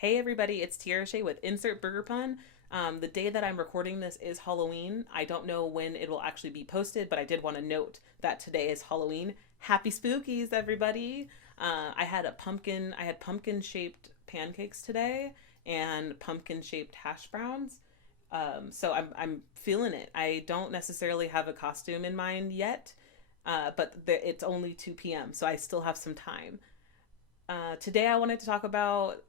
Hey everybody, it's Tiara Shea with Insert Burger Pun. The day that I'm recording this is Halloween. I don't know when it will actually be posted, but I did want to note that today is Halloween. Happy spookies, everybody! I had pumpkin shaped pancakes today and pumpkin shaped hash browns. So I'm feeling it. I don't necessarily have a costume in mind yet, but it's only 2 p.m., so I still have some time. Today I wanted to talk about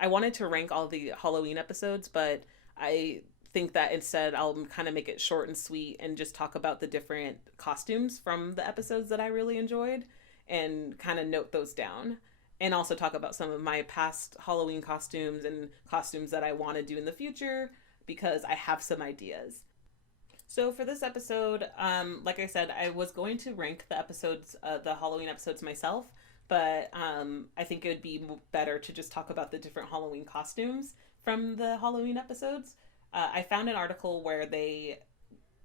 I wanted to rank all the Halloween episodes, but I think that instead I'll kind of make it short and sweet and just talk about the different costumes from the episodes that I really enjoyed and kind of note those down. And also talk about some of my past Halloween costumes and costumes that I want to do in the future because I have some ideas. So for this episode, like I said, I was going to rank the episodes, the Halloween episodes myself, but I think it would be better to just talk about the different Halloween costumes from the Halloween episodes. I found an article where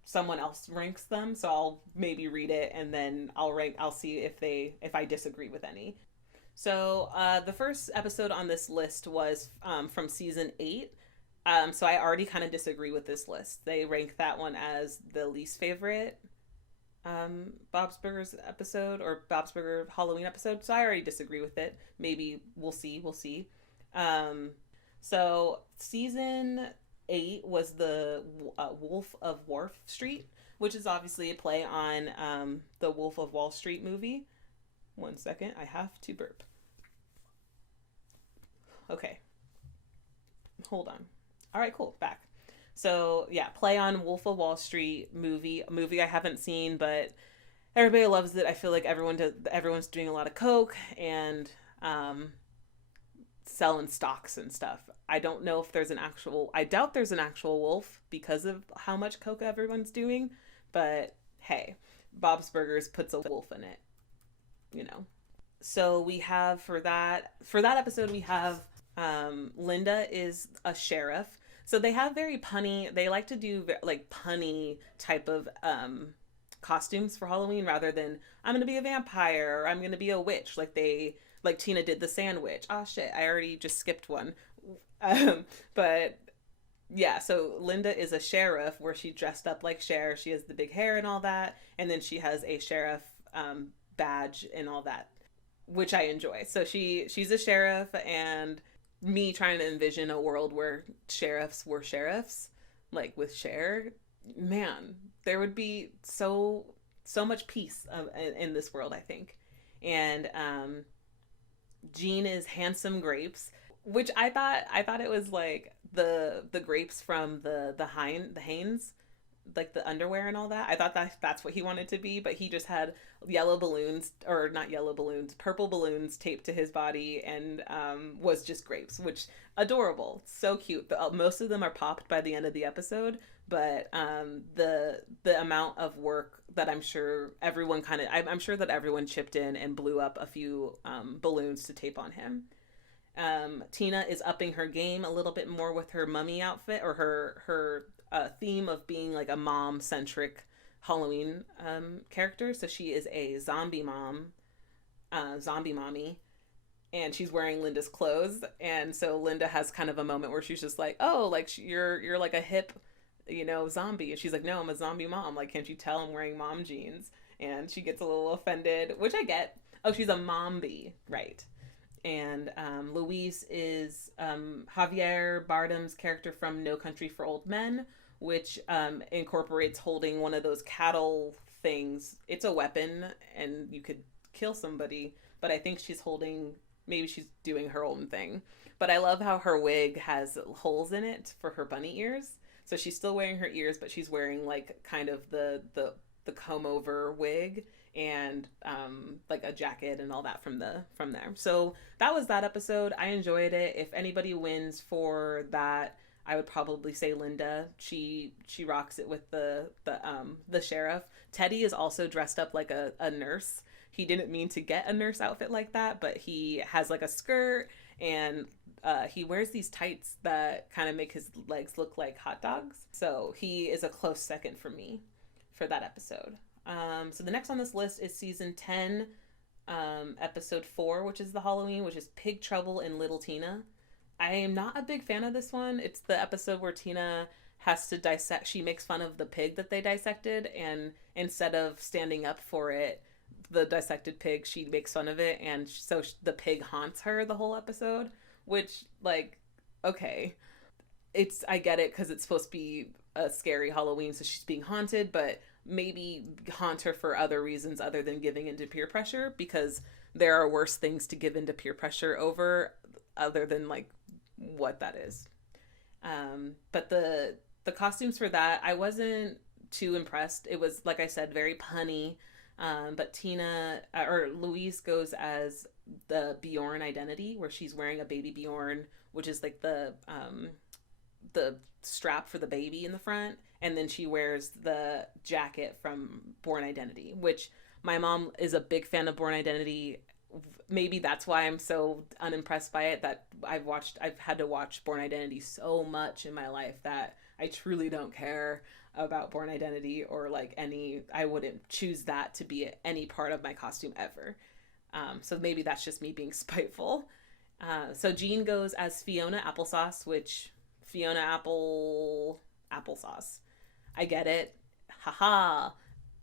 someone else ranks them, so I'll maybe read it and then I'll see if I disagree with any. So the first episode on this list was from season 8. So I already kind of disagree with this list. They rank that one as the least favorite Bob's Burgers episode or Bob's Burger Halloween episode. So I already disagree with it. Maybe we'll see. We'll see. Um, so season 8 was the Wolf of Wharf Street, which is obviously a play on the Wolf of Wall Street movie. One second, I have to burp. Okay, hold on. All right, cool. Back. So yeah, play on Wolf of Wall Street movie. A movie I haven't seen, but everybody loves it. I feel like everyone's doing a lot of coke and um, selling stocks and stuff. I don't know if there's an actual. I doubt there's an actual wolf because of how much coke everyone's doing. But hey, Bob's Burgers puts a wolf in it. You know. So we have for that episode we have Linda is a sheriff. So they have very punny. They like to do like punny type of costumes for Halloween rather than I'm gonna be a vampire or I'm gonna be a witch like Tina did the sandwich. Oh shit, I already just skipped one. But yeah, so Linda is a sheriff where she dressed up like Cher. She has the big hair and all that, and then she has a sheriff badge and all that, which I enjoy. So she's a sheriff, and me trying to envision a world where sheriffs were sheriffs, like with Cher, man, there would be so much peace in this world, I think. And Jean is handsome grapes, which I thought it was like the grapes from the Hanes, like the underwear and all that. I thought that's what he wanted to be, but he just had yellow balloons, or not yellow balloons, purple balloons taped to his body, and was just grapes, which adorable, so cute. Most of them are popped by the end of the episode, but the amount of work that I'm sure that everyone chipped in and blew up a few balloons to tape on him. Tina is upping her game a little bit more with her mummy outfit, or her theme of being like a mom centric Halloween character. So she is a zombie mommy, and she's wearing Linda's clothes. And so Linda has kind of a moment where she's just like, "Oh, like you're like a hip, zombie." And she's like, "No, I'm a zombie mom. Like, can't you tell I'm wearing mom jeans?" And she gets a little offended, which I get. Oh, she's a mombi, right? And Luis is Javier Bardem's character from No Country for Old Men, which incorporates holding one of those cattle things. It's a weapon, and you could kill somebody, but I think maybe she's doing her own thing. But I love how her wig has holes in it for her bunny ears. So she's still wearing her ears, but she's wearing like kind of the comb over wig and like a jacket and all that from there. So that was that episode. I enjoyed it. If anybody wins for that, I would probably say Linda. She rocks it with the sheriff. Teddy is also dressed up like a nurse. He didn't mean to get a nurse outfit like that, but he has like a skirt, and he wears these tights that kind of make his legs look like hot dogs. So he is a close second for me for that episode. So the next on this list is season 10, episode 4, which is the Halloween, which is Pig Trouble in Little Tina. I am not a big fan of this one. It's the episode where Tina has to dissect, she makes fun of the pig that they dissected, and instead of standing up for it, the dissected pig, she makes fun of it, and so the pig haunts her the whole episode, which, like, okay, it's, I get it because it's supposed to be a scary Halloween, so she's being haunted, but maybe haunt her for other reasons other than giving into peer pressure, because there are worse things to give into peer pressure over other than like what that is. But the costumes for that, I wasn't too impressed. It was, like I said, very punny. But Tina or Louise goes as the Bjorn identity, where she's wearing a baby Bjorn, which is like the strap for the baby in the front, and then she wears the jacket from Born Identity, which my mom is a big fan of Born Identity. Maybe that's why I'm so unimpressed by it, that I've had to watch Born Identity so much in my life that I truly don't care about Born Identity, or like any, I wouldn't choose that to be any part of my costume ever. So maybe that's just me being spiteful. So Jean goes as Fiona Applesauce, which Fiona Applesauce. I get it. Haha.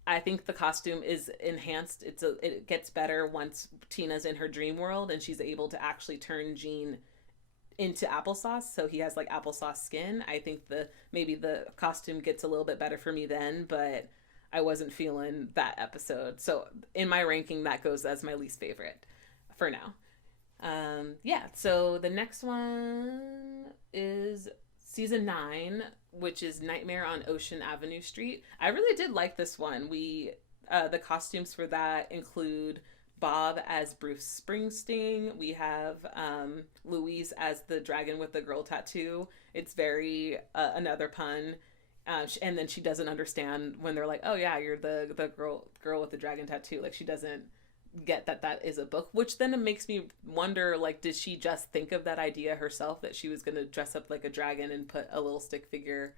I think the costume is enhanced. It gets better once Tina's in her dream world and she's able to actually turn Jean into applesauce, so he has like applesauce skin. I think maybe the costume gets a little bit better for me then, but I wasn't feeling that episode. So in my ranking, that goes as my least favorite for now. Yeah, so the next one is season 9, which is Nightmare on Ocean Avenue Street. I really did like this one. The costumes for that include Bob as Bruce Springsteen. We have Louise as the dragon with the girl tattoo. It's very another pun. And then she doesn't understand when they're like, "Oh yeah, you're the girl with the dragon tattoo." Like, she doesn't get that is a book, which then it makes me wonder, like, did she just think of that idea herself, that she was going to dress up like a dragon and put a little stick figure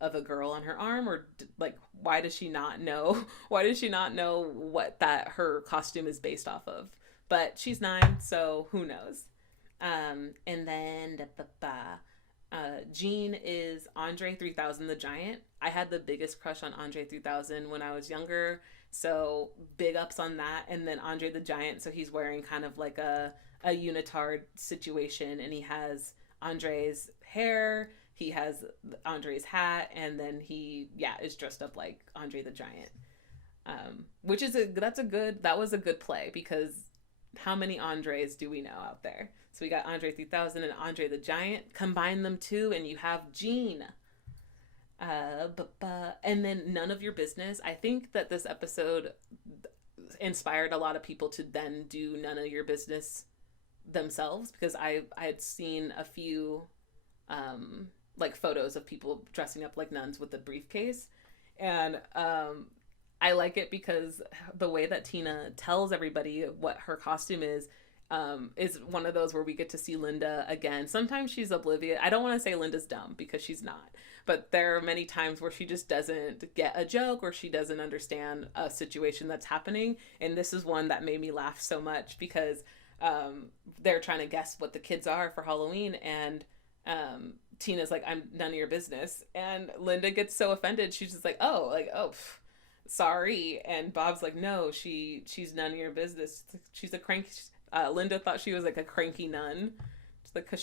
of a girl on her arm, or like, why does she not know what that her costume is based off of? But she's 9, so who knows. And then Jean is Andre 3000 the Giant. I had the biggest crush on Andre 3000 when I was younger, so big ups on that. And then Andre the Giant, so he's wearing kind of like a unitard situation, and he has Andre's hair, he has Andre's hat, and then he is dressed up like Andre the Giant. Which is that was a good play, because how many Andres do we know out there? So we got Andre 3000 and Andre the Giant. Combine them two, and you have Jean. And then None of Your Business. I think that this episode inspired a lot of people to then do None of Your Business themselves, because I had seen a few like photos of people dressing up like nuns with a briefcase, and I like it because the way that Tina tells everybody what her costume is one of those where we get to see Linda again. Sometimes she's oblivious. I don't want to say Linda's dumb, because she's not. But there are many times where she just doesn't get a joke, or she doesn't understand a situation that's happening. And this is one that made me laugh so much, because they're trying to guess what the kids are for Halloween. And Tina's like, "I'm none of your business." And Linda gets so offended. She's just like, oh, sorry. And Bob's like, "No, she's none of your business. She's a crank." Linda thought she was like a cranky nun, just like, because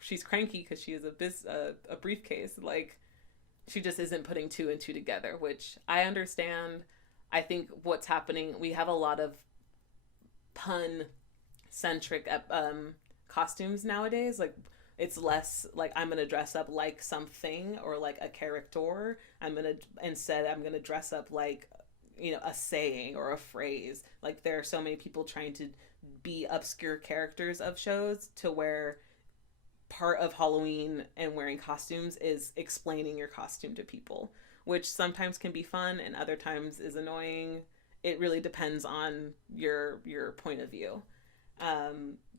she's cranky because she has a briefcase. Like, she just isn't putting 2 and 2 together, which I understand. I think what's happening, we have a lot of pun centric costumes nowadays. Like, it's less like, I'm gonna dress up like something or like a character. I'm gonna dress up like, a saying or a phrase. Like, there are so many people trying to be obscure characters of shows, to where part of Halloween and wearing costumes is explaining your costume to people, which sometimes can be fun and other times is annoying. It really depends on your point of view.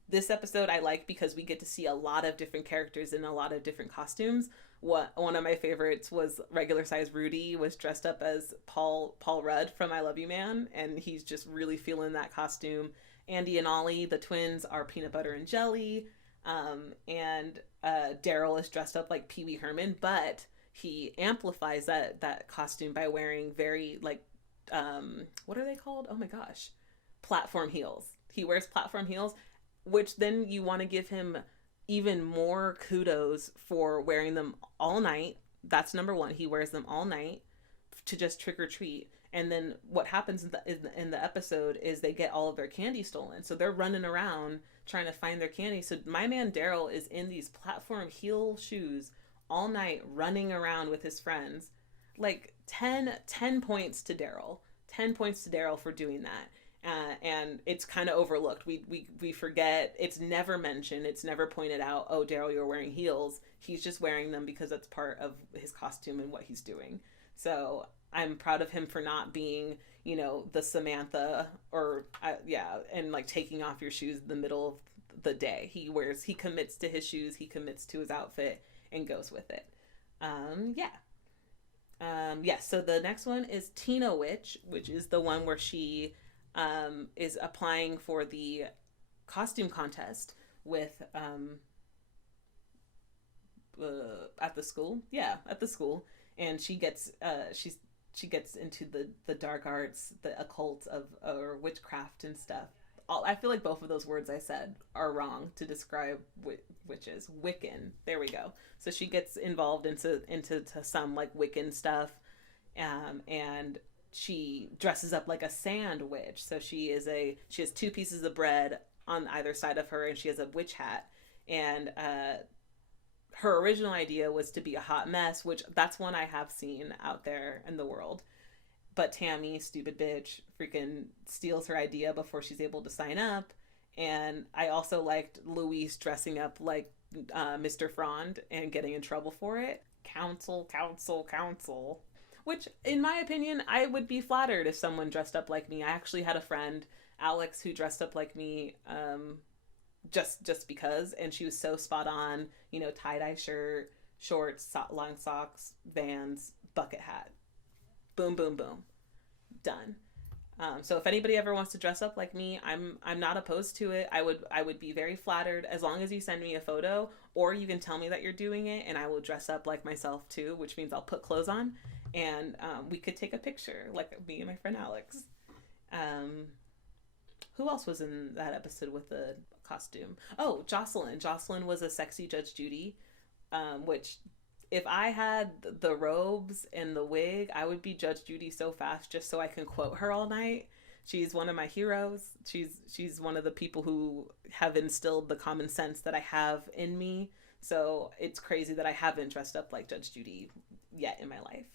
This episode I like because we get to see a lot of different characters in a lot of different costumes. One of my favorites was regular size Rudy was dressed up as Paul Rudd from I Love You Man, and he's just really feeling that costume. Andy and Ollie, the twins, are peanut butter and jelly. And Daryl is dressed up like Pee Wee Herman, but he amplifies that costume by wearing very like what are they called? Oh my gosh, platform heels. He wears platform heels, which then you want to give him even more kudos for wearing them all night. That's number one. He wears them all night to just trick or treat. And then what happens in the episode is they get all of their candy stolen. So they're running around trying to find their candy. So my man Daryl is in these platform heel shoes all night running around with his friends. Like 10 points to Daryl. 10 points to Daryl for doing that. And it's kind of overlooked. We forget. It's never mentioned. It's never pointed out, oh, Daryl, you're wearing heels. He's just wearing them because that's part of his costume and what he's doing. So I'm proud of him for not being, you know, the Samantha or, and like taking off your shoes in the middle of the day. He commits to his shoes, he commits to his outfit and goes with it. So the next one is Tina Witch, which is the one where she is applying for the costume contest with at the school. Yeah, at the school. And she gets she gets into the dark arts, the occult of or witchcraft and stuff. I feel like both of those words I said are wrong to describe witches. Wiccan. There we go. So she gets involved into some like Wiccan stuff, and she dresses up like a sand witch. So she has two pieces of bread on either side of her, and she has a witch hat. And her original idea was to be a hot mess, which that's one I have seen out there in the world. But Tammy, stupid bitch, freaking steals her idea before she's able to sign up. And I also liked Louise dressing up like Mr. Frond and getting in trouble for it. Counsel. Which, in my opinion, I would be flattered if someone dressed up like me. I actually had a friend, Alex, who dressed up like me just because. And she was so spot on. You know, tie-dye shirt, shorts, long socks, Vans, bucket hat. Boom, boom, boom. Done. So if anybody ever wants to dress up like me, I'm not opposed to it. I would be very flattered as long as you send me a photo, or you can tell me that you're doing it, and I will dress up like myself too, which means I'll put clothes on, and we could take a picture, like me and my friend Alex. Who else was in that episode with the costume? Oh, Jocelyn. Jocelyn was a sexy Judge Judy, which if I had the robes and the wig, I would be Judge Judy so fast just so I can quote her all night. She's one of my heroes. She's one of the people who have instilled the common sense that I have in me. So it's crazy that I haven't dressed up like Judge Judy yet in my life.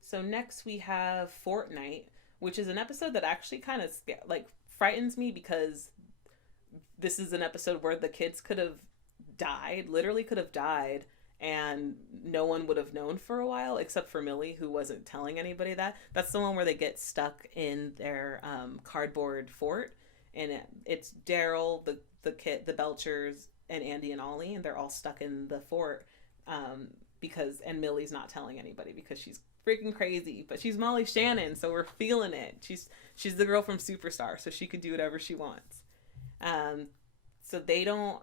So next we have Fortnight, which is an episode that actually kind of frightens me because this is an episode where the kids could have died, literally could have died, and no one would have known for a while except for Millie, who wasn't telling anybody that. That's the one where they get stuck in their cardboard fort, and it's Daryl, the kid, the Belchers, and Andy and Ollie, and they're all stuck in the fort and Millie's not telling anybody because she's freaking crazy, but she's Molly Shannon, so we're feeling it. She's the girl from Superstar, so she could do whatever she wants. So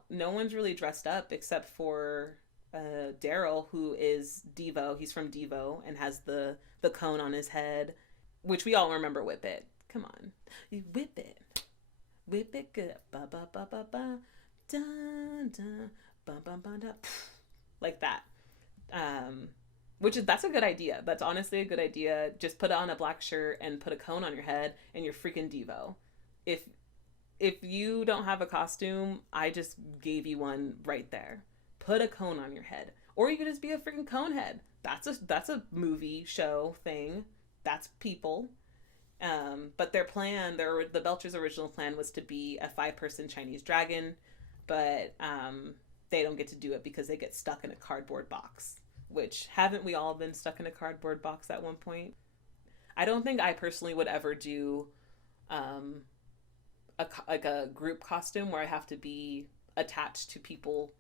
no one's really dressed up except for Daryl, who is Devo. He's from Devo and has the cone on his head, which we all remember. Whip it. Come on. You whip it. Whip it good. Ba ba ba ba ba. Dun dun. Ba ba ba da. Like that. That's a good idea. That's honestly a good idea. Just put on a black shirt and put a cone on your head and you're freaking Devo. If you don't have a costume, I just gave you one right there. Put a cone on your head. Or you could just be a freaking cone head. That's a movie show thing. That's people. But the Belchers' original plan was to be a 5-person Chinese dragon, but they don't get to do it because they get stuck in a cardboard box. Which, haven't we all been stuck in a cardboard box at one point? I don't think I personally would ever do a group costume where I have to be attached to people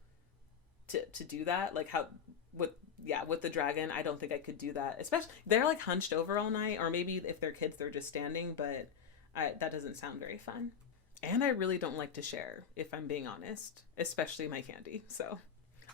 to do that. Like how with the dragon, I don't think I could do that. Especially they're like hunched over all night, or maybe if they're kids they're just standing, but That doesn't sound very fun. And I really don't like to share, if I'm being honest, especially my candy. So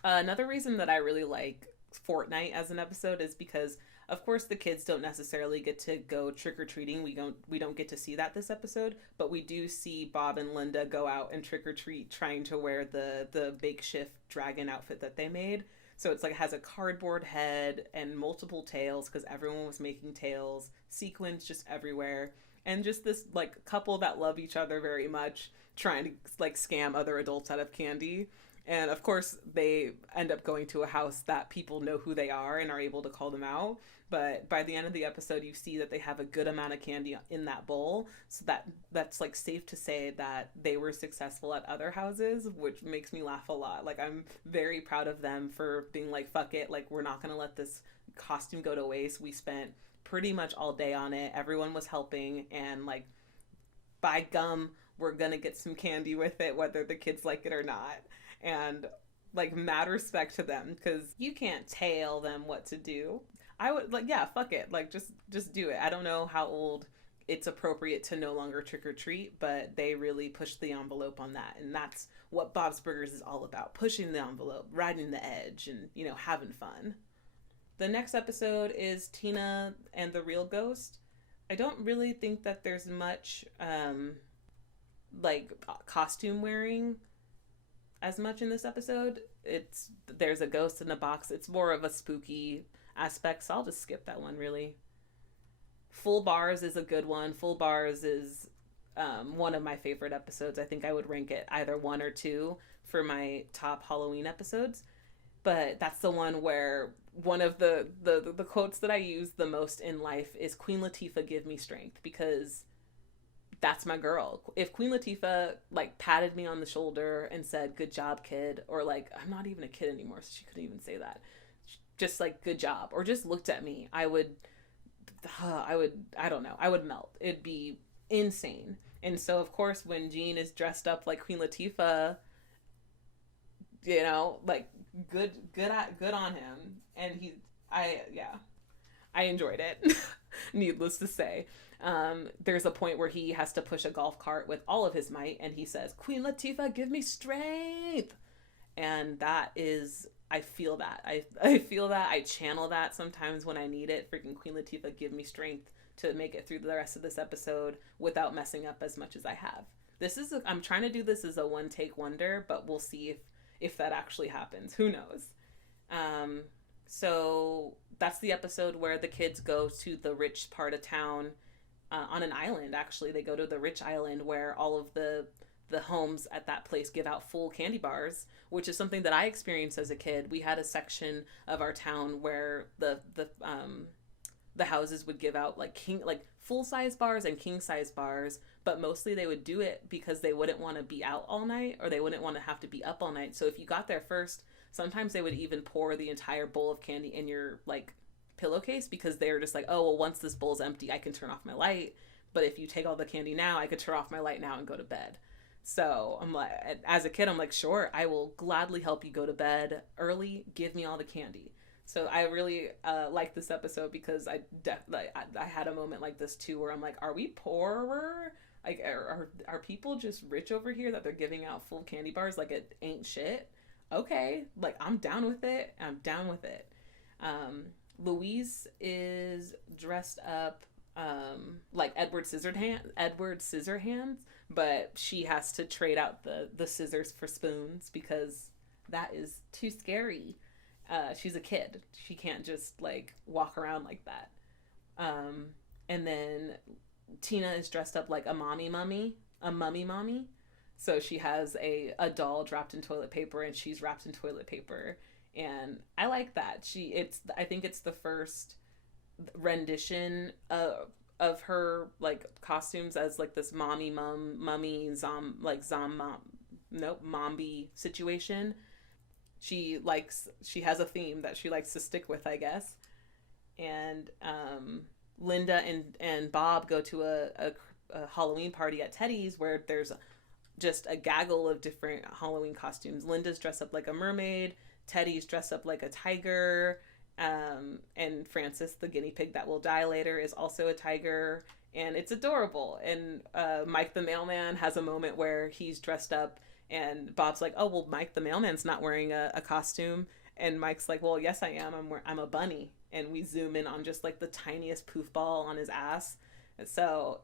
another reason that I really like Fortnight as an episode is because, of course, the kids don't necessarily get to go trick or treating. We don't get to see that this episode, but we do see Bob and Linda go out and trick or treat, trying to wear the makeshift dragon outfit that they made. So it's like it has a cardboard head and multiple tails because everyone was making tails, sequins just everywhere, and just this like couple that love each other very much, trying to like scam other adults out of candy. And of course, they end up going to a house that people know who they are and are able to call them out. But by the end of the episode, you see that they have a good amount of candy in that bowl. So that's like safe to say that they were successful at other houses, which makes me laugh a lot. Like, I'm very proud of them for being like, fuck it. Like, we're not going to let this costume go to waste. We spent pretty much all day on it. Everyone was helping. And like, by gum, we're going to get some candy with it, whether the kids like it or not. And like, mad respect to them, because you can't tell them what to do. I would like, yeah, fuck it, like just do it. I don't know how old it's appropriate to no longer trick or treat, but they really pushed the envelope on that, and that's what Bob's Burgers is all about: pushing the envelope, riding the edge, and having fun. The next episode is Tina and the Real Ghost. I don't really think that there's much like costume wearing as much in this episode. There's a ghost in a box. It's more of a spooky aspect, so I'll just skip that one, really. Full Bars is a good one. Full Bars is one of my favorite episodes. I think I would rank it either 1 or 2 for my top Halloween episodes. But that's the one where one of the quotes that I use the most in life is Queen Latifah, give me strength, because that's my girl. If Queen Latifah like patted me on the shoulder and said, good job, kid, or like, I'm not even a kid anymore, so she couldn't even say that, just like, good job, or just looked at me, I don't know, I would melt. It'd be insane. And so of course, when Gene is dressed up like Queen Latifah, like, good on him. And I enjoyed it. Needless to say. There's a point where he has to push a golf cart with all of his might, and he says, Queen Latifah, give me strength. And that is, I feel that. I feel that. I channel that sometimes when I need it. Freaking Queen Latifah, give me strength to make it through the rest of this episode without messing up as much as I have. I'm trying to do this as a one take wonder, but we'll see if that actually happens. Who knows? So that's the episode where the kids go to the rich part of town, on an island. Actually, they go to the rich island where all of the homes at that place give out full candy bars, which is something that I experienced as a kid. We had a section of our town where the houses would give out like full size bars and king size bars, but mostly they would do it because they wouldn't want to be out all night, or they wouldn't want to have to be up all night. So if you got there first, sometimes they would even pour the entire bowl of candy in your like pillowcase, because they were just like, oh well, once this bowl's empty, I can turn off my light, but if you take all the candy now, I could turn off my light now and go to bed. So I'm like, as a kid, I'm like, sure, I will gladly help you go to bed early, give me all the candy. So I really like this episode, because I had a moment like this too, where I'm like, are we poorer? Like, are people just rich over here that they're giving out full candy bars like it ain't shit? Okay, like, I'm down with it. Louise is dressed up like Edward Scissorhands, but she has to trade out the scissors for spoons because that is too scary. She's a kid. She can't just like walk around like that. And then Tina is dressed up like a mummy mommy. So she has a doll wrapped in toilet paper, and she's wrapped in toilet paper. And I like that. I think it's the first rendition of her like costumes as like this mommy situation. She has a theme that she likes to stick with, I guess. And Linda and Bob go to a Halloween party at Teddy's, where there's just a gaggle of different Halloween costumes. Linda's dressed up like a mermaid, Teddy's dressed up like a tiger, and Francis, the guinea pig that will die later, is also a tiger, and it's adorable. And Mike the mailman has a moment where he's dressed up, and Bob's like, "Oh well, Mike the mailman's not wearing a costume," and Mike's like, "Well, yes, I am. I'm a bunny." And we zoom in on just like the tiniest poof ball on his ass. And so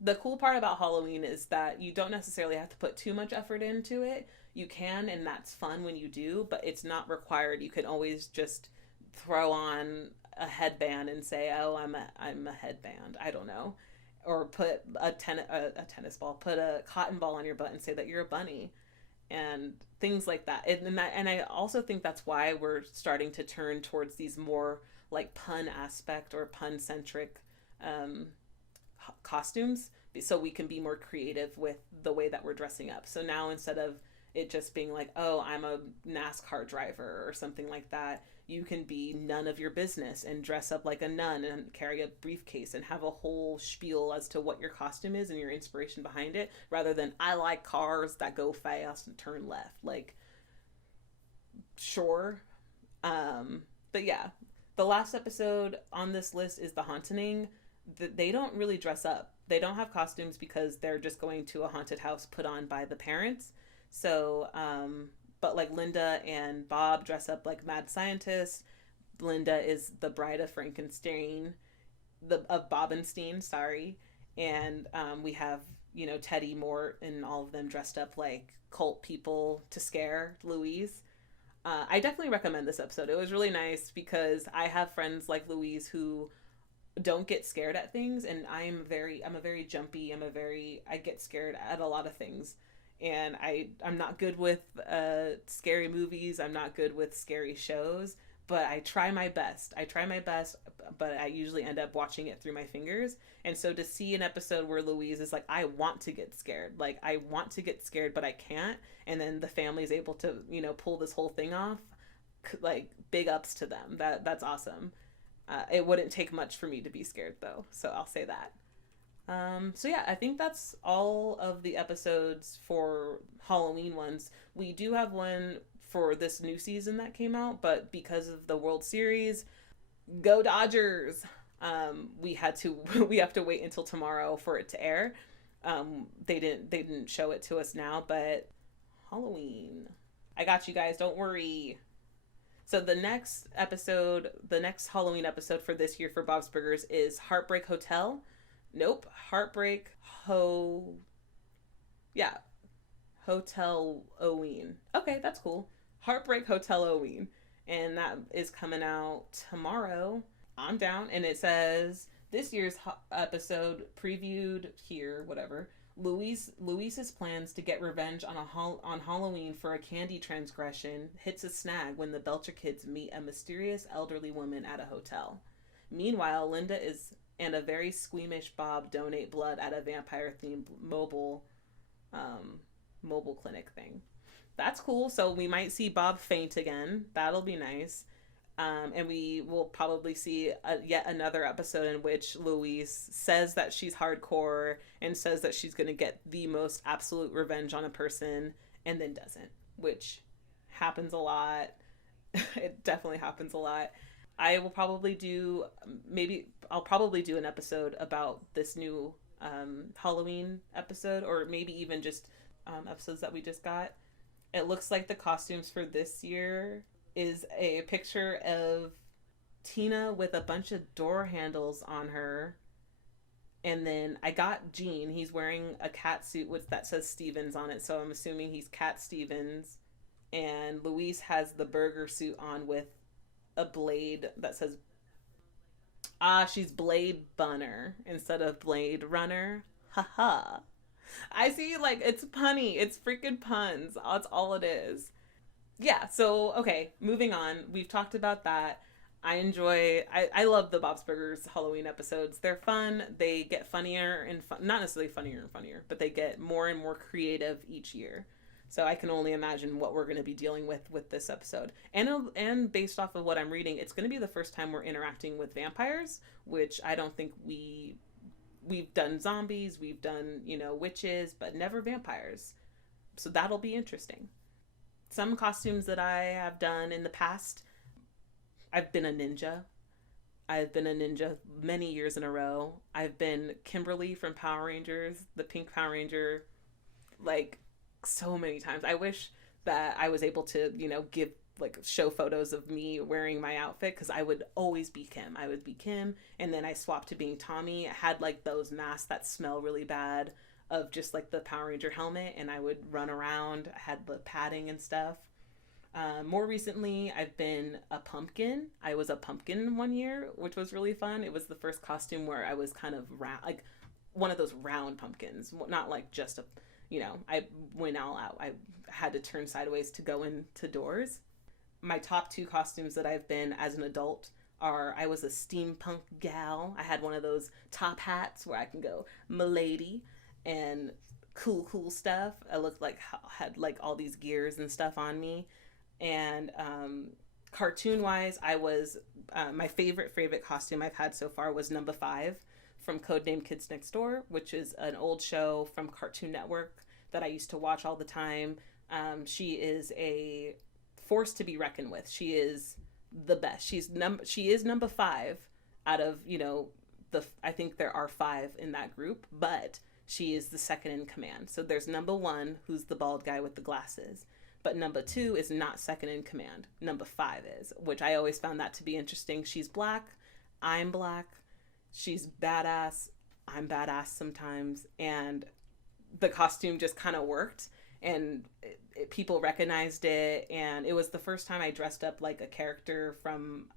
the cool part about Halloween is that you don't necessarily have to put too much effort into it. You can, and that's fun when you do, but it's not required. You can always just throw on a headband and say, "Oh, I'm a headband." I don't know, or put a tennis ball, put a cotton ball on your butt and say that you're a bunny, and things like that. And I also think that's why we're starting to turn towards these more like pun aspect or pun centric um, costumes, so we can be more creative with the way that we're dressing up. So now instead of it just being like, "Oh, I'm a NASCAR driver" or something like that, you can be none of your business and dress up like a nun and carry a briefcase and have a whole spiel as to what your costume is and your inspiration behind it, rather than "I like cars that go fast and turn left." Like, sure. But yeah, the last episode on this list is The Haunting. They don't really dress up. They don't have costumes because they're just going to a haunted house put on by the parents. So, but like Linda and Bob dress up like mad scientists. Linda is the bride of Frankenstein, of Bobenstein, sorry. And we have, Teddy, Mort, and all of them dressed up like cult people to scare Louise. I definitely recommend this episode. It was really nice because I have friends like Louise who don't get scared at things, and I'm a very jumpy, I get scared at a lot of things. And I'm not good with scary movies. I'm not good with scary shows, but I try my best. But I usually end up watching it through my fingers. And so to see an episode where Louise is like, "I want to get scared. Like, I want to get scared, but I can't." And then the family's able to, pull this whole thing off. Like, big ups to them. That's awesome. It wouldn't take much for me to be scared, though. So I'll say that. So yeah, I think that's all of the episodes for Halloween ones. We do have one for this new season that came out, but because of the World Series, go Dodgers! We had to we have to wait until tomorrow for it to air. They didn't show it to us now, but Halloween. I got you guys, don't worry. So the next Halloween episode for this year for Bob's Burgers is Heartbreak Hotel. Nope, Yeah, Hotel Oween. Okay, that's cool. Heartbreak Hotel Oween. And that is coming out tomorrow. I'm down. And it says, this year's episode previewed here, whatever. Luis's plans to get revenge on Halloween for a candy transgression hits a snag when the Belcher kids meet a mysterious elderly woman at a hotel. Meanwhile, Linda and a very squeamish Bob donate blood at a vampire-themed mobile clinic thing. That's cool. So we might see Bob faint again. That'll be nice. And we will probably see yet another episode in which Louise says that she's hardcore and says that she's going to get the most absolute revenge on a person and then doesn't, which happens a lot. It definitely happens a lot. I'll probably do an episode about this new Halloween episode, or maybe even just episodes that we just got. It looks like the costumes for this year is a picture of Tina with a bunch of door handles on her. And then I got Gene. He's wearing a cat suit that says Stevens on it, so I'm assuming he's Cat Stevens. And Louise has the burger suit on with a blade that says, she's Blade Bunner instead of Blade Runner. Haha. I see, like, it's punny. It's freaking puns. That's all it is. Yeah, so, okay, moving on. We've talked about that. I love the Bob's Burgers Halloween episodes. They're fun. They get funnier and not necessarily funnier and funnier, but they get more and more creative each year. So I can only imagine what we're going to be dealing with this episode. And based off of what I'm reading, it's going to be the first time we're interacting with vampires, which I don't think we've done zombies, we've done, witches, but never vampires. So that'll be interesting. Some costumes that I have done in the past, I've been a ninja. I've been a ninja many years in a row. I've been Kimberly from Power Rangers, the pink Power Ranger, like so many times. I wish that I was able to, give like show photos of me wearing my outfit because I would always be Kim. I would be Kim, and then I swapped to being Tommy. I had like those masks that smell really bad of just like the Power Ranger helmet, and I would run around. I had the padding and stuff. More recently, I've been a pumpkin. I was a pumpkin one year, which was really fun. It was the first costume where I was kind of round, like one of those round pumpkins, not like just a, I went all out. I had to turn sideways to go into doors. My top two costumes that I've been as an adult are I was a steampunk gal. I had one of those top hats where I can go milady and cool stuff. I looked like had like all these gears and stuff on me. And cartoon wise, I was my favorite costume I've had so far was number 5 from Codename Kids Next Door, which is an old show from Cartoon Network that I used to watch all the time. She is a force to be reckoned with. She is the best. She is number 5 out of I think there are 5 in that group, but she is the second in command. So there's number 1, who's the bald guy with the glasses. But number 2 is not second in command. Number 5 is, which I always found that to be interesting. She's black. I'm black. She's badass. I'm badass sometimes. And the costume just kind of worked. And people recognized it. And it was the first time I dressed up like a character from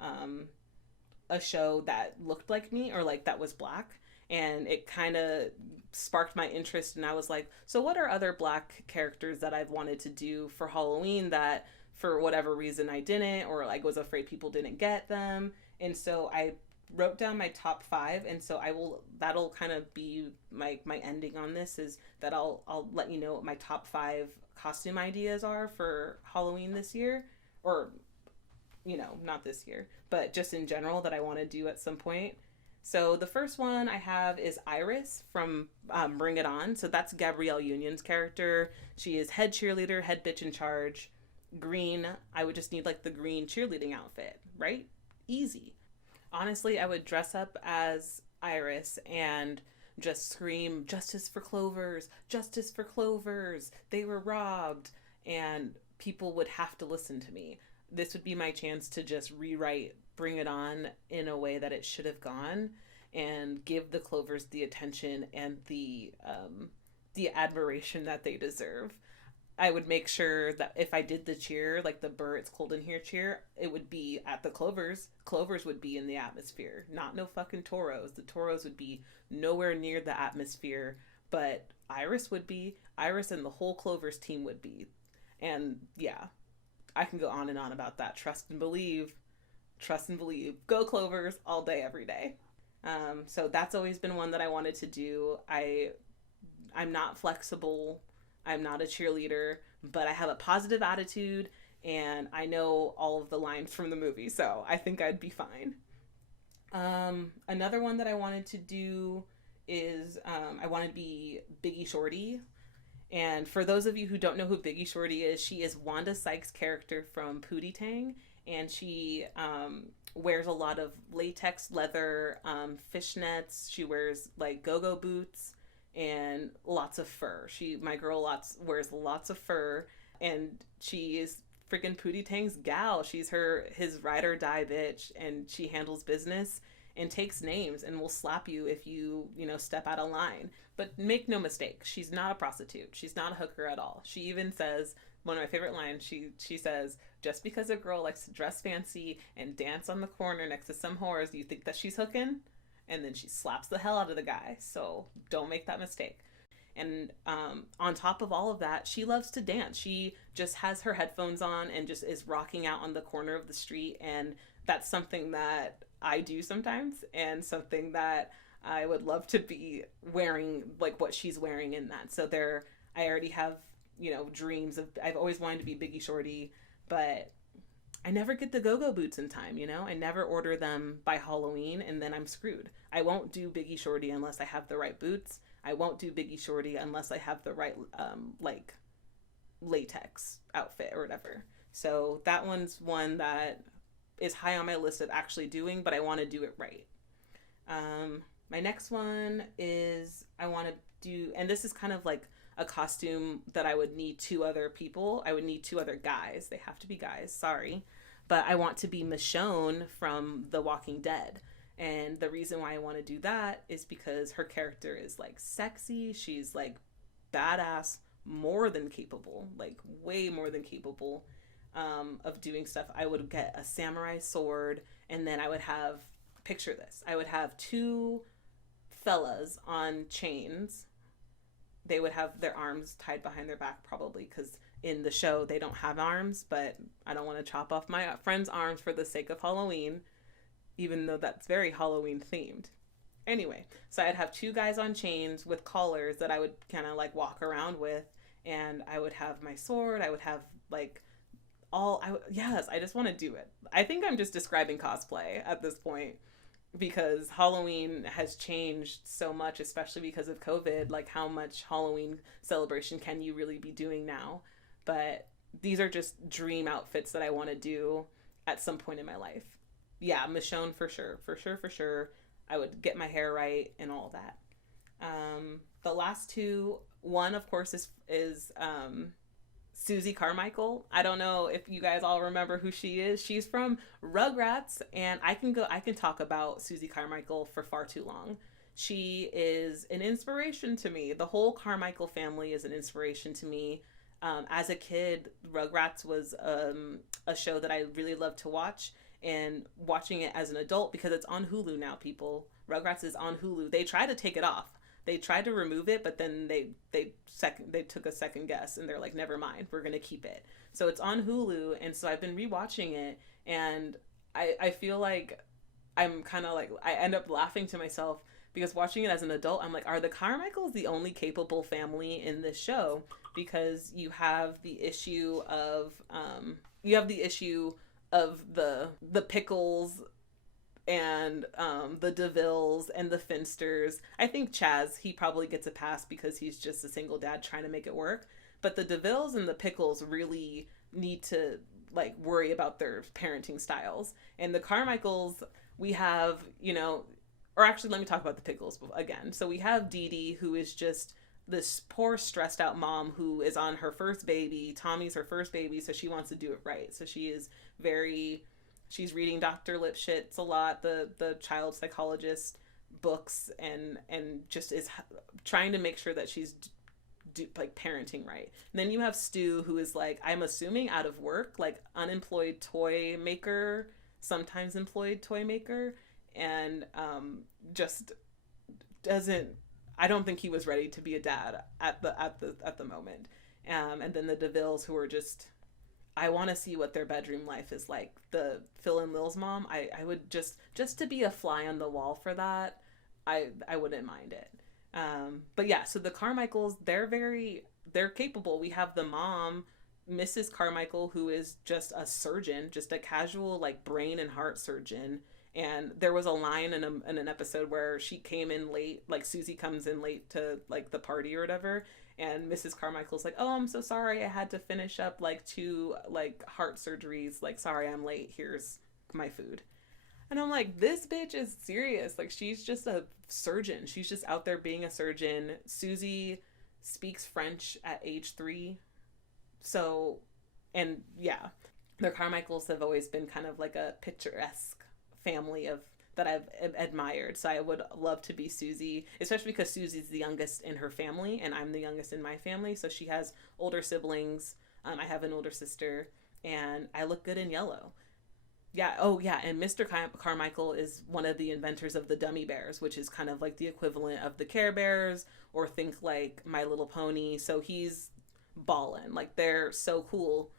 a show that looked like me or like that was black. And it kind of sparked my interest, and I was like, so what are other black characters that I've wanted to do for Halloween that for whatever reason I didn't, or like was afraid people didn't get them? And so I wrote down my top 5, and so that'll kind of be my ending on this, is that I'll let you know what my top 5 costume ideas are for Halloween this year, or not this year, but just in general that I want to do at some point. So the first one I have is Iris from Bring It On. So that's Gabrielle Union's character. She is head cheerleader, head bitch in charge. Green. I would just need like the green cheerleading outfit, right? Easy. Honestly, I would dress up as Iris and just scream, "Justice for Clovers! Justice for Clovers! They were robbed!" And people would have to listen to me. This would be my chance to just rewrite Bring It On in a way that it should have gone, and give the Clovers the attention and the admiration that they deserve. I would make sure that if I did the cheer, like the "Burr, it's cold in here" cheer, it would be at the Clovers. Clovers would be in the atmosphere, not no fucking Toros. The Toros would be nowhere near the atmosphere, but Iris would be. Iris and the whole Clovers team would be. And yeah, I can go on and on about that. Trust and believe. Trust and believe. Go Clovers all day, every day. So that's always been one that I wanted to do. I'm not flexible. I'm not a cheerleader, but I have a positive attitude, and I know all of the lines from the movie, so I think I'd be fine. Another one that I wanted to do is I want to be Biggie Shorty. And for those of you who don't know who Biggie Shorty is, she is Wanda Sykes' character from Pootie Tang, and she wears a lot of latex leather, fishnets. She wears like go-go boots and lots of fur. My girl wears lots of fur, and she is freaking Pootie Tang's gal. She's his ride or die bitch, and she handles business and takes names and will slap you if you step out of line. But make no mistake, she's not a prostitute. She's not a hooker at all. She even says, one of my favorite lines, she says, "Just because a girl likes to dress fancy and dance on the corner next to some whores, do you think that she's hooking?" And then she slaps the hell out of the guy. So don't make that mistake. And on top of all of that, she loves to dance. She just has her headphones on and just is rocking out on the corner of the street. And that's something that I do sometimes, and something that I would love to be wearing, like what she's wearing in that. So I already have, dreams of, I've always wanted to be Biggie Shorty, but I never get the go-go boots in time, I never order them by Halloween, and then I'm screwed. I won't do Biggie Shorty unless I have the right boots. I won't do Biggie Shorty unless I have the right, latex outfit or whatever. So that one's one that is high on my list of actually doing, but I want to do it right. My next one is I want to do, and this is kind of like a costume that I would need two other people. I would need two other guys. They have to be guys, sorry. But I want to be Michonne from The Walking Dead. And the reason why I want to do that is because her character is like sexy. She's like badass, more than capable, like way more than capable of doing stuff. I would get a samurai sword, and then I would have, picture this, I would have two fellas on chains. They would have their arms tied behind their back, probably, because in the show they don't have arms, but I don't want to chop off my friend's arms for the sake of Halloween, even though that's very Halloween themed. Anyway, so I'd have two guys on chains with collars that I would kind of like walk around with, and I would have my sword. I would have like yes, I just want to do it. I think I'm just describing cosplay at this point, because Halloween has changed so much, especially because of COVID. Like, how much Halloween celebration can you really be doing now? But these are just dream outfits that I want to do at some point in my life. Yeah, Michonne for sure, for sure, for sure. I would get my hair right and all that. The last two, one of course is Susie Carmichael. I don't know if you guys all remember who she is. She's from Rugrats, and I can talk about Susie Carmichael for far too long. She is an inspiration to me. The whole Carmichael family is an inspiration to me. As a kid, Rugrats was a show that I really loved to watch, and watching it as an adult, because it's on Hulu now, people. Rugrats is on Hulu. They tried to take it off. They tried to remove it, but then they took a second guess, and they're like, never mind, we're gonna keep it. So it's on Hulu, and so I've been rewatching it, and I feel like I'm kind of like, I end up laughing to myself, because watching it as an adult, I'm like, are the Carmichaels the only capable family in this show? Because you have the issue of the Pickles and the DeVilles and the Finsters. I think Chaz, he probably gets a pass because he's just a single dad trying to make it work. But the DeVilles and the Pickles really need to like worry about their parenting styles. And the Carmichaels, we have, or actually let me talk about the Pickles again. So we have Dee Dee, who is just this poor stressed out mom who is on her first baby. Tommy's her first baby, so she wants to do it right. So she's reading Dr. Lipschitz a lot, the child psychologist books, and just is trying to make sure that she's like parenting right. And then you have Stu, who is like, I'm assuming out of work, like unemployed toy maker, sometimes employed toy maker, and just doesn't. I don't think he was ready to be a dad at the moment. And then the DeVilles, who are just, I want to see what their bedroom life is like. The Phil and Lil's mom, I would just to be a fly on the wall for that, I wouldn't mind it. But yeah, so the Carmichaels, they're capable. We have the mom, Mrs. Carmichael, who is just a surgeon, just a casual like brain and heart surgeon. And there was a line in an episode where she came in late, like Susie comes in late to like the party or whatever, and Mrs. Carmichael's like, oh, I'm so sorry, I had to finish up like 2 like heart surgeries, like sorry I'm late, here's my food. And I'm like, this bitch is serious. Like, she's just a surgeon. She's just out there being a surgeon. Susie speaks French at age 3. So, and yeah, the Carmichaels have always been kind of like a picturesque family that I've admired. So I would love to be Susie, especially because Susie's the youngest in her family and I'm the youngest in my family. So she has older siblings. I have an older sister, and I look good in yellow. Yeah. Oh yeah. And Mr. Carmichael is one of the inventors of the Dummy Bears, which is kind of like the equivalent of the Care Bears, or think like My Little Pony. So he's ballin'. Like, they're so cool.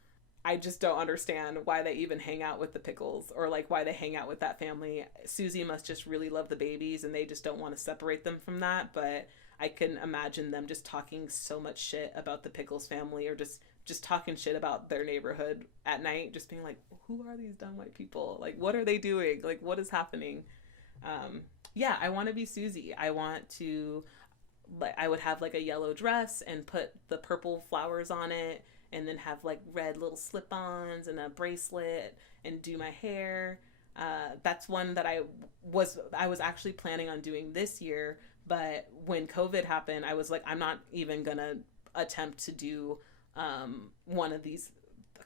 I just don't understand why they even hang out with the Pickles, or like why they hang out with that family. Susie must just really love the babies and they just don't want to separate them from that. But I can imagine them just talking so much shit about the Pickles family, or just talking shit about their neighborhood at night, just being like, who are these dumb white people? Like, what are they doing? Like, what is happening? Yeah, I want to be Susie. I want to, like, I would have like a yellow dress and put the purple flowers on it, and then have like red little slip-ons and a bracelet and do my hair. That's one that I was actually planning on doing this year, but when COVID happened, I was like, I'm not even gonna attempt to do one of these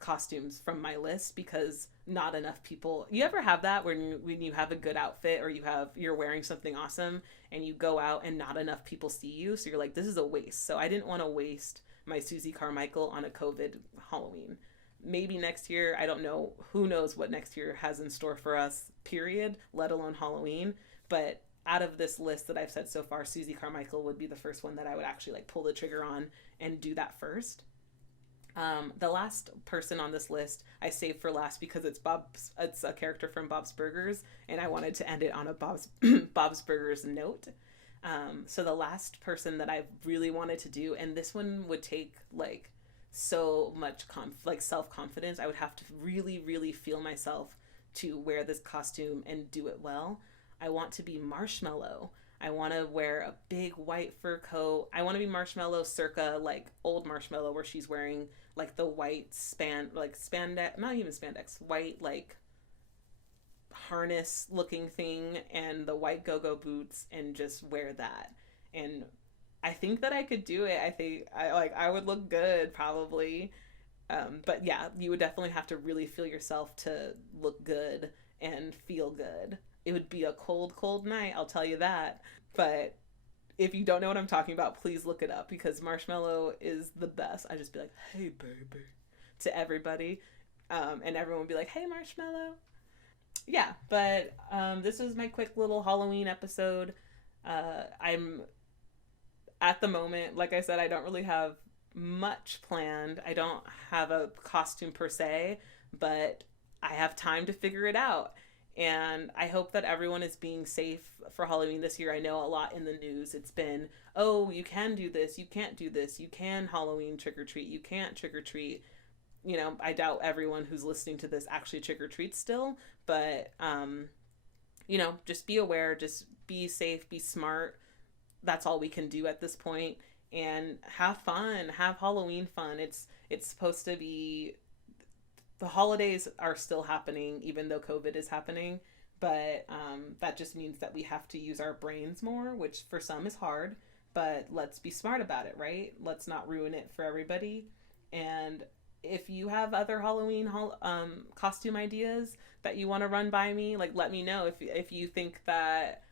costumes from my list because not enough people. You ever have that when you have a good outfit or you're wearing something awesome and you go out and not enough people see you, so you're like, this is a waste. So I didn't want to waste my Susie Carmichael on a COVID Halloween. Maybe next year, I don't know. Who knows what next year has in store for us, period, let alone Halloween. But out of this list that I've said so far, Susie Carmichael would be the first one that I would actually like pull the trigger on and do that first. The last person on this list I saved for last because it's a character from Bob's Burgers, and I wanted to end it on a Bob's Burgers note. So the last person that I really wanted to do, and this one would take like so much self-confidence. I would have to really, really feel myself to wear this costume and do it well. I want to be Marshmallow. I want to wear a big white fur coat. I want to be Marshmallow circa like old Marshmallow, where she's wearing like the white spandex, not even spandex, white like harness looking thing and the white go-go boots, and just wear that. And I think that I could do it. I think I would look good probably. But yeah, you would definitely have to really feel yourself to look good and feel good. It would be a cold, cold night, I'll tell you that. But if you don't know what I'm talking about, please look it up, because Marshmallow is the best. I just be like, hey, baby, to everybody. And everyone would be like, hey, Marshmallow. Yeah, but this is my quick little Halloween episode. I'm, at the moment, like I said, I don't really have much planned. I don't have a costume per se, but I have time to figure it out. And I hope that everyone is being safe for Halloween this year. I know a lot in the news, it's been, oh, you can do this, you can't do this, you can Halloween trick-or-treat, you can't trick-or-treat. You know, I doubt everyone who's listening to this actually trick-or-treats still, but, you know, just be aware, just be safe, be smart. That's all we can do at this point. And have fun, have Halloween fun. It's supposed to be, the holidays are still happening even though COVID is happening, but that just means that we have to use our brains more, which for some is hard, but let's be smart about it, right? Let's not ruin it for everybody. And if you have other Halloween costume ideas that you want to run by me, like, let me know. If you think that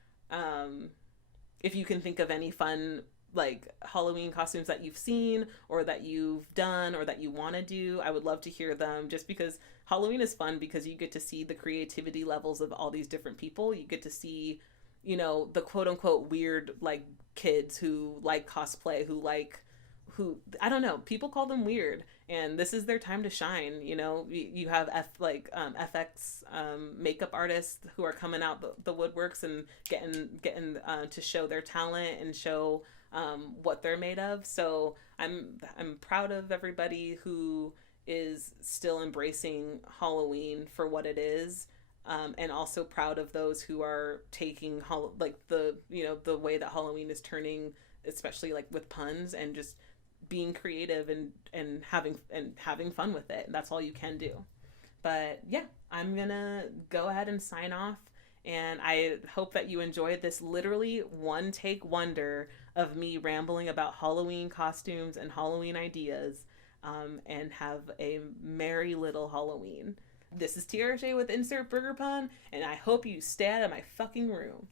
if you can think of any fun like Halloween costumes that you've seen or that you've done or that you want to do, I would love to hear them, just because Halloween is fun, because you get to see the creativity levels of all these different people. You get to see, you know, the quote unquote weird like kids who like cosplay, who I don't know, people call them weird, and this is their time to shine. You know, you have FX makeup artists who are coming out the woodworks and getting to show their talent and show what they're made of. So I'm proud of everybody who is still embracing Halloween for what it is, and also proud of those who are taking the way that Halloween is turning, especially like with puns and just being creative and having fun with it. That's all you can do. But yeah, I'm gonna go ahead and sign off, and I hope that you enjoyed this literally one take wonder of me rambling about Halloween costumes and Halloween ideas, and have a merry little Halloween. This is TRJ with Insert Burger Pun, and I hope you stay out of my fucking room.